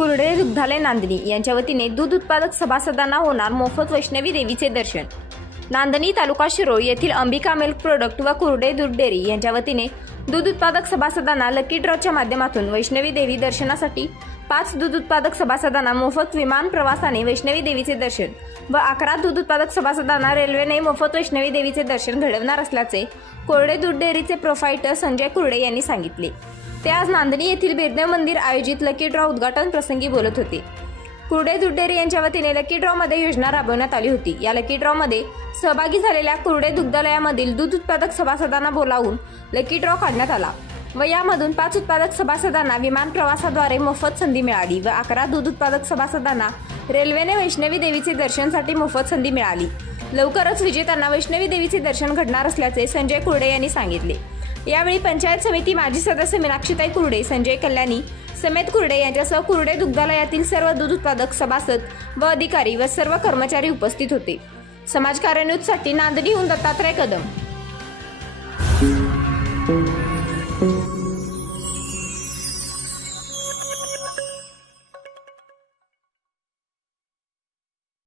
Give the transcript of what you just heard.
कुरडे दुग्धालय नांदणी. यांच्या वतीने दूध उत्पादक सभासदांना होणार मोफत वैष्णवी देवीचे दर्शन. नांदणी तालुका शिरोळ येथील अंबिका मिल्क प्रोडक्ट व कुरडे दूध डेअरी यांच्या वतीने दूध उत्पादक सभासदांना लकी ड्रॉच्या माध्यमातून वैष्णवी देवी दर्शनासाठी पाच दूध उत्पादक सभासदांना मोफत विमान प्रवासाने वैष्णवी देवीचे दर्शन व अकरा दूध उत्पादक सभासदांना रेल्वेने मोफत वैष्णवी देवीचे दर्शन घडवणार असल्याचे कोरडे दूध डेअरीचे प्रोफायटर संजय कुर्डे यांनी सांगितले. ते आज नांदणी येथील बिरदेव मंदिर आयोजित लकी ड्रॉ उद्घाटन प्रसंगी बोलत होते. कुर्डे दुग्डेरे यांच्या वतीने लकी ड्रॉमध्ये योजना राबवण्यात आली होती. या लकी ड्रॉमध्ये सहभागी झालेल्या कुर्डे दुग्धालयामधील दूध उत्पादक सभासदांना बोलावून लकी ड्रॉ काढण्यात आला व यामधून पाच उत्पादक सभासदांना विमान प्रवासाद्वारे मोफत संधी मिळाली व अकरा दूध उत्पादक सभासदांना रेल्वेने वैष्णवी देवीचे दर्शनसाठी मोफत संधी मिळाली. लवकरच विजेत्यांना वैष्णवी देवीचे दर्शन घडणार असल्याचे संजय कुर्डे यांनी सांगितले. यावेळी पंचायत समिती माजी सदस्य मीनाक्षीताई कुर्डे संजय कल्याणी समेत कुर्डे यांच्यासह कुरडे दुग्धालयातील सर्व दूध उत्पादक सभासद व अधिकारी व सर्व कर्मचारी उपस्थित होते. समाज कार्य न्यूजसाठी नांदणीहून दत्तात्रय कदम.